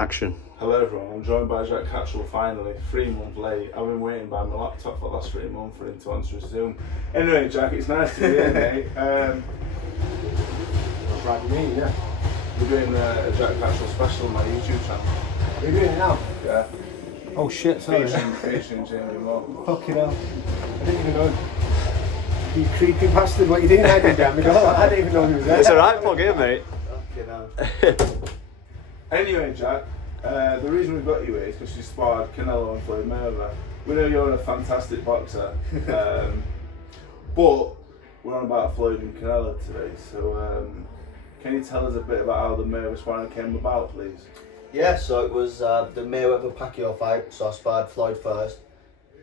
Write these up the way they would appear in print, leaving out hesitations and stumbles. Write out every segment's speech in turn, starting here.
Action. Hello everyone, I'm joined by Jack Catterall finally, 3 months late. I've been waiting by my laptop for the last 3 months for him to answer his Zoom. Anyway Jack, it's nice to be here mate. I'm glad you're here, yeah. We're doing a Jack Catterall special on my YouTube channel. Are you doing it now? Yeah. Oh shit, sorry. Patient Jamie Moore. Fucking hell. I didn't even know. You creepy bastard, what you doing hiding down the door? I didn't even know he was there. It's alright, plug in, mate. Anyway Jack, the reason we've got you here is because you sparred Canelo and Floyd Mayweather. We know you're a fantastic boxer, but we're on about Floyd and Canelo today, so can you tell us a bit about how the Mayweather sparring came about, please? Yeah, so it was the Mayweather-Pacquiao fight, so I sparred Floyd first,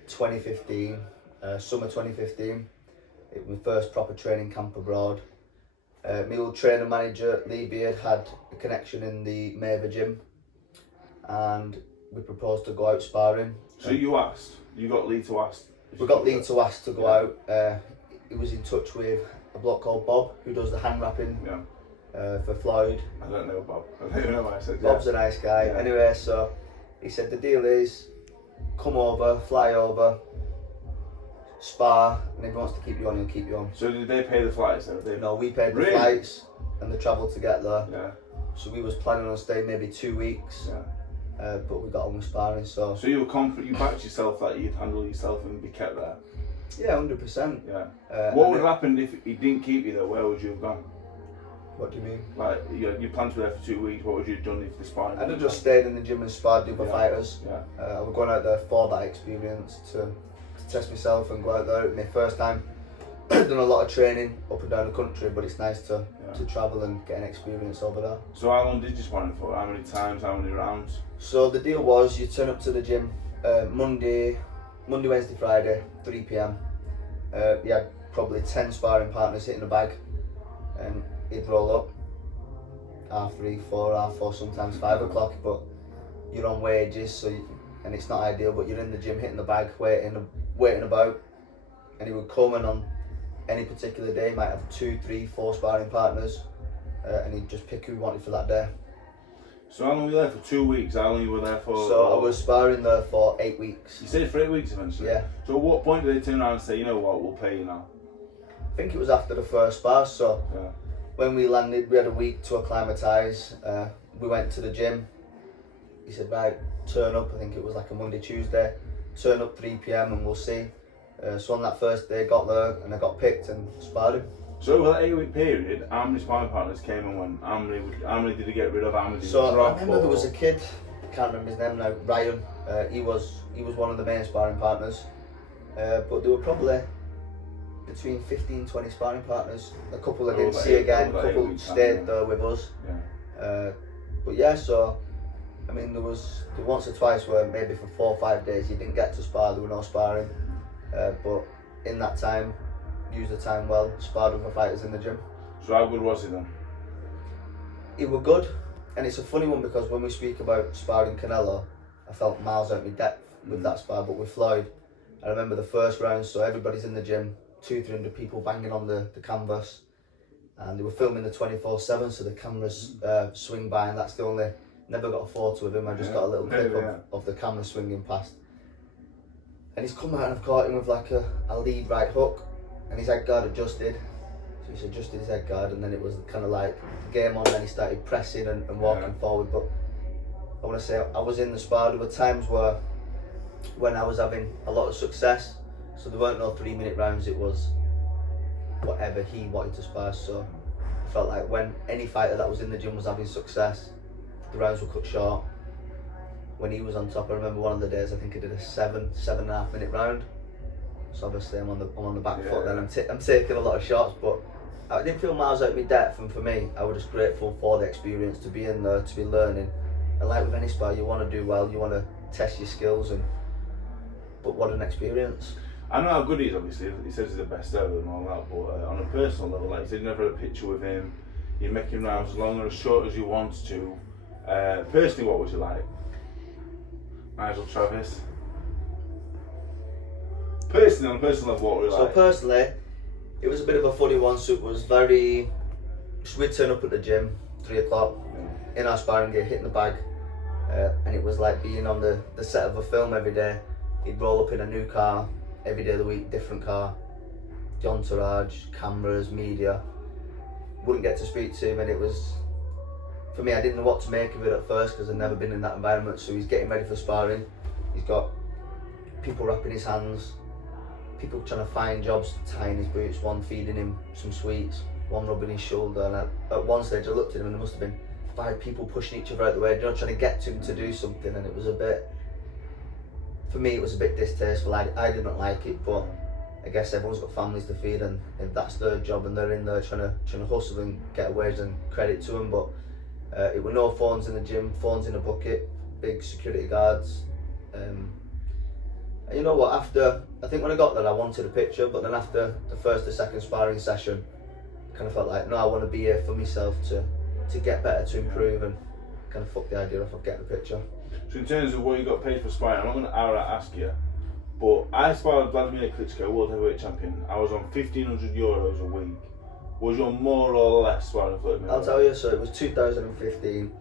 2015, summer 2015. It was my first proper training camp abroad. My old trainer manager, Lee Beard, had a connection in the Mayweather gym, and we proposed to go out sparring. So you asked, you got Lee to ask? We got Lee to ask to go out. He was in touch with a bloke called Bob, who does the hand wrapping for Floyd. I don't know Bob, I don't even know what I said. Bob's a nice guy. Yeah. Anyway, so he said the deal is, come over, fly over, spar, and if he wants to keep you on, he'll keep you on. So did they pay the flights? No, we paid the Really? flights and the travel to get there. Yeah. So we was planning on staying maybe 2 weeks, but we got on with sparring. So you were confident, you backed yourself that you'd handle yourself and be kept there? yeah, 100%. Yeah. What would have happened if he didn't keep you there? Where would you have gone? What do you mean? Like, you planned to be there for 2 weeks, what would you have done if the sparring? I'd have just stayed in the gym and sparred the other fighters. Yeah. I was going out there for that experience to test myself and go out there. It was my first time. Done a lot of training up and down the country, but it's nice to travel and get an experience over there. So how long did you sparring for? How many times? How many rounds? So the deal was, you turn up to the gym Monday, Wednesday, Friday, 3 p.m. You had probably 10 sparring partners hitting the bag, and he'd roll up 3:30, 4:30, 4:30, sometimes 5 o'clock. But you're on wages, so and it's not ideal. But you're in the gym hitting the bag, waiting about, and he would come and on any particular day might have 2, 3, 4 sparring partners, and he'd just pick who he wanted for that day. So how long were you there for? 2 weeks? How long you were there for? So I was sparring there for 8 weeks. You stayed for 8 weeks eventually? Yeah. So at what point did they turn around and say, you know what, we'll pay you now? I think it was after the first spar, so when we landed, we had a week to acclimatise. We went to the gym. He said, right, turn up, I think it was like a Monday, Tuesday, turn up 3 p.m. and we'll see. So on that first day, got there and I got picked and sparred him. So over that 8 week period, how many sparring partners came and went? How many did he get rid of? How many did he drop? I remember there was a kid, I can't remember his name now, Ryan. He was one of the main sparring partners. But there were probably between 15 and 20 sparring partners. A couple I didn't see again, a couple stayed there with us. But yeah, so I mean there was once or twice where maybe for 4 or 5 days you didn't get to spar, there were no sparring. But in that time, used the time well, sparred with the fighters in the gym. So how good was he then? He was good, and it's a funny one because when we speak about sparring Canelo, I felt miles out of my depth with that spar, but with Floyd, I remember the first round, so everybody's in the gym, 200-300 people banging on the canvas, and they were filming the 24/7, so the cameras swing by, and that's the only, never got a photo of him, I just got a little clip of the camera swinging past. And he's come out and I've caught him with like a lead right hook, and his head guard adjusted. So he's adjusted his head guard, and then it was kind of like game on, then he started pressing and walking forward. But I want to say I was in the spar, there were times where when I was having a lot of success, so there weren't no 3-minute rounds, it was whatever he wanted to spar. So I felt like when any fighter that was in the gym was having success, the rounds were cut short. When he was on top, I remember one of the days I think I did a 7.5 minute round. So obviously I'm on the back foot then. I'm taking a lot of shots, but I didn't feel miles out of my depth. And for me, I was just grateful for the experience, to be in there, to be learning. And like with any spar, you want to do well, you want to test your skills, but what an experience. I know how good he is, obviously. He says he's the best ever and all that, but on a personal level, like you said, you never had a picture with him. You're making rounds as long or as short as you want to. Personally, what was you like? Nigel Travis. Personally, on a personal level, what were you like? So personally, it was a bit of a funny one. So it was very. So we'd turn up at the gym, 3 o'clock, in our sparring gear, hitting the bag, and it was like being on the set of a film every day. He'd roll up in a new car every day of the week, different car, the entourage, cameras, media. Wouldn't get to speak to him, and it was, for me, I didn't know what to make of it at first because I'd never been in that environment. So he's getting ready for sparring. He's got people wrapping his hands, people trying to find jobs, tying his boots, one feeding him some sweets, one rubbing his shoulder. And at one stage I looked at him and there must have been 5 people pushing each other out the way, trying to get to him to do something. And it was a bit, for me, it was a bit distasteful. I didn't like it, but I guess everyone's got families to feed, and if that's their job and they're in there trying to hustle and get a wage, then credit to them. But it were no phones in the gym, phones in a bucket, big security guards. And you know what, after, I think when I got there I wanted a picture, but then after the first or second sparring session, I kind of felt like, no, I want to be here for myself to get better, to improve, and kind of fuck the idea of getting a picture. So in terms of what you got paid for sparring, I'm not going to outright ask you, but I sparred Vladimir Klitschko, world heavyweight champion. I was on €1,500 a week. Was you on more or less sparring Floyd Mayweather? I'll tell you, so it was 2015.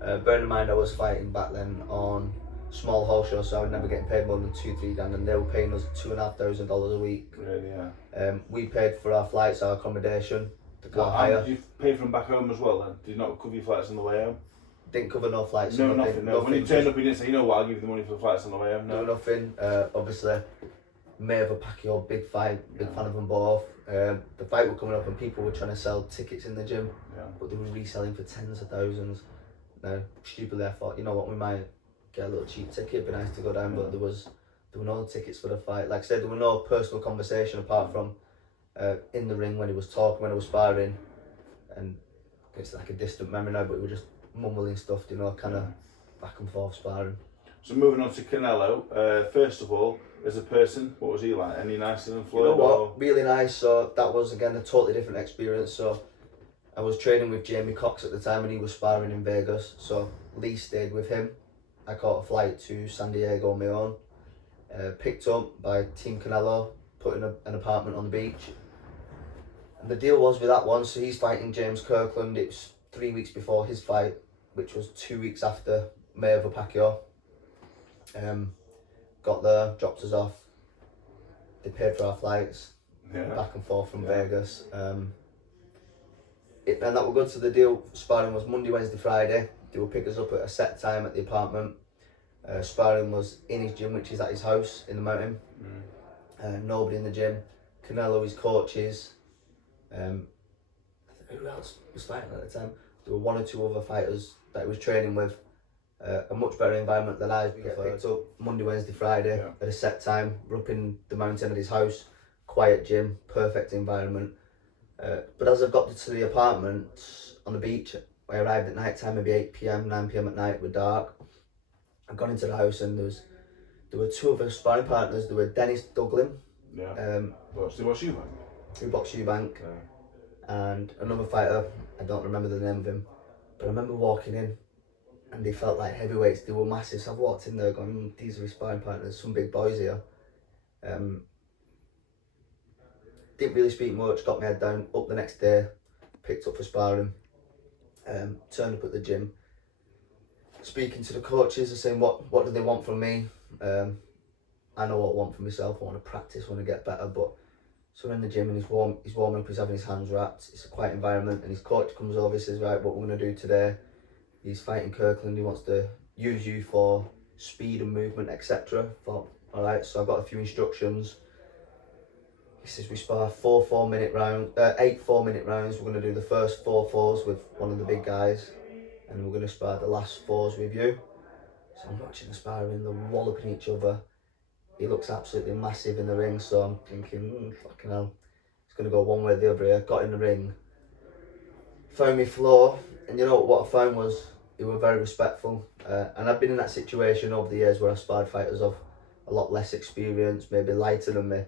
Bearing in mind I was fighting back then on small hall shows, so I was never getting paid more than $2-3 grand, and they were paying us $2,500 a week. Really, yeah. We paid for our flights, our accommodation, the car How hire. did you pay from back home as well then? Did you not cover your flights on the way home? Didn't cover no flights. No, nothing. No. When you turned up, you didn't say, you know what, I'll give you the money for the flights on the way home. No, nothing. Obviously, Mayweather, Pacquiao, big fight, big fan of them both. The fight were coming up and people were trying to sell tickets in the gym, but they were reselling for tens of thousands. Now, stupidly, I thought, you know what, we might get a little cheap ticket, it'd be nice to go down, but there were no tickets for the fight. Like I said, there were no personal conversation apart from in the ring when he was talking, when I was sparring, and it's like a distant memory now, but we were just mumbling stuff, you know, kind of back and forth sparring. So moving on to Canelo, first of all, as a person, what was he like? Any nicer than Floyd? You know what, really nice. So that was again a totally different experience. So I was training with Jamie Cox at the time and he was sparring in Vegas, so Lee stayed with him. I caught a flight to San Diego on my own, picked up by Team Canelo, put in an apartment on the beach. And the deal was with that one, so he's fighting James Kirkland. It's 3 weeks before his fight, which was 2 weeks after Mayweather Pacquiao. Got there, dropped us off. They paid for our flights, back and forth from Vegas. And that were good. So the deal, sparring was Monday, Wednesday, Friday. They would pick us up at a set time at the apartment. Sparring was in his gym, which is at his house in the mountain. Nobody in the gym. Canelo, his coaches. Who else was fighting at the time? There were 1 or 2 other fighters that he was training with. A much better environment than ours. We get picked up Monday, Wednesday, Friday at a set time. We're up in the mountain at his house, quiet gym, perfect environment. But as I've got to the apartment on the beach, I arrived at night time, maybe 8 PM, 9 PM at night, it was dark. I've gone into the house and there were 2 of our sparring partners. There were Dennis Douglin, What's you like? who boxed Eubank, and another fighter, I don't remember the name of him, but I remember walking in and they felt like heavyweights, they were massive. So I've walked in there going, these are his sparring partners, some big boys here. Didn't really speak much, got my head down, up the next day, picked up for sparring, turned up at the gym, speaking to the coaches and saying what do they want from me. I know what I want for myself, I want to practice, I want to get better. But so we're in the gym and he's warming up, he's having his hands wrapped, it's a quiet environment, and his coach comes over, he says, right, what we're going to do today, he's fighting Kirkland, he wants to use you for speed and movement, etc. Thought, alright, so I got a few instructions. He says we spar 8 4-minute rounds. We're going to do the first 4 4s with one of the big guys, and we're going to spar the last 4s with you. So I'm watching the sparring, they're walloping each other. He looks absolutely massive in the ring, so I'm thinking, fucking hell, it's going to go one way or the other here. Got in the ring, found my floor, and you know what I found was, they were very respectful. And I've been in that situation over the years where I've sparred fighters of a lot less experience, maybe lighter than me.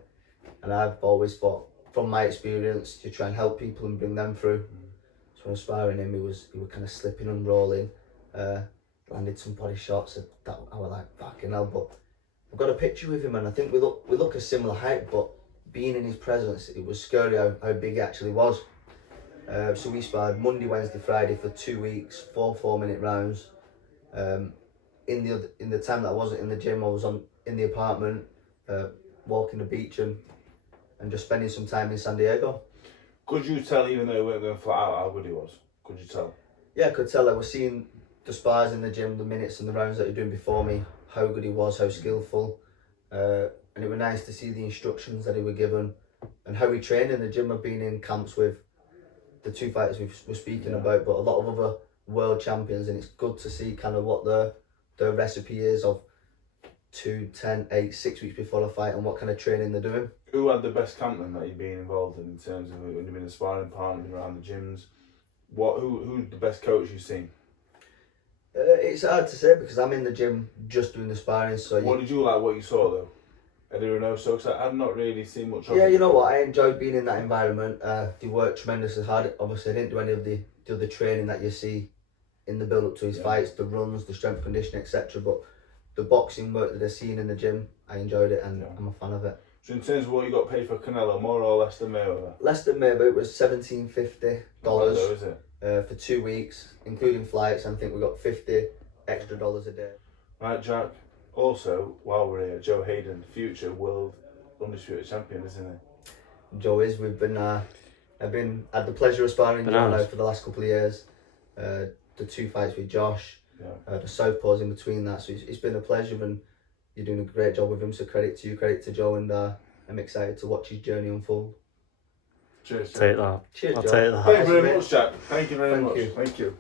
And I've always thought, from my experience, to try and help people and bring them through. So when I was sparring him, he was kind of slipping and rolling, landed some body shots that I was like, fucking hell. But I've got a picture with him and I think we look a similar height, but being in his presence, it was scary how big he actually was. So we sparred Monday, Wednesday, Friday for 2 weeks, 4 4-minute rounds. in the time that I wasn't in the gym, I was in the apartment, walking the beach and just spending some time in San Diego. Could you tell, even though he weren't going flat out, how good he was? Could you tell? Yeah, I could tell. I was seeing the spars in the gym, the minutes and the rounds that he was doing before me, how good he was, how skillful. And it was nice to see the instructions that he were given and how he trained in the gym. I've been in camps with the two fighters we were speaking about, but a lot of other world champions, and it's good to see kind of what their recipe is of 2, 10, 8, 6 weeks before a fight and what kind of training they're doing. Who had the best camp then that you've been involved in terms of when you've been a sparring partner, been around the gyms? Who's the best coach you've seen? It's hard to say because I'm in the gym just doing the sparring. So what did you like? What you saw though? Eddie Reynoso, because I've not really seen much of yeah, it. you know what? I enjoyed being in that environment. They worked tremendously hard. Obviously, I didn't do any of the other training that you see in the build up to his fights, the runs, the strength conditioning, etc. But the boxing work that I've seen in the gym, I enjoyed it, and I'm a fan of it. So in terms of what you got paid for Canelo, more or less than Mayweather? Less than Mayweather, it was $1,750 though, is it? For 2 weeks, including flights. And I think we got $50 extra a day. Right, Jack. Also, while we're here, Joe Hayden, future world undisputed champion, isn't he? Joe is. We've been. I've had the pleasure of sparring Joe now for the last couple of years. The 2 fights with Josh, the southpaws in between that. So it's been a pleasure, and you're doing a great job with him. So credit to you, credit to Joe, and I'm excited to watch his journey unfold. Cheers. Take that. Cheers, I'll Joe. take that. Thank you very much, Jack. Thank you very much. You. Thank you.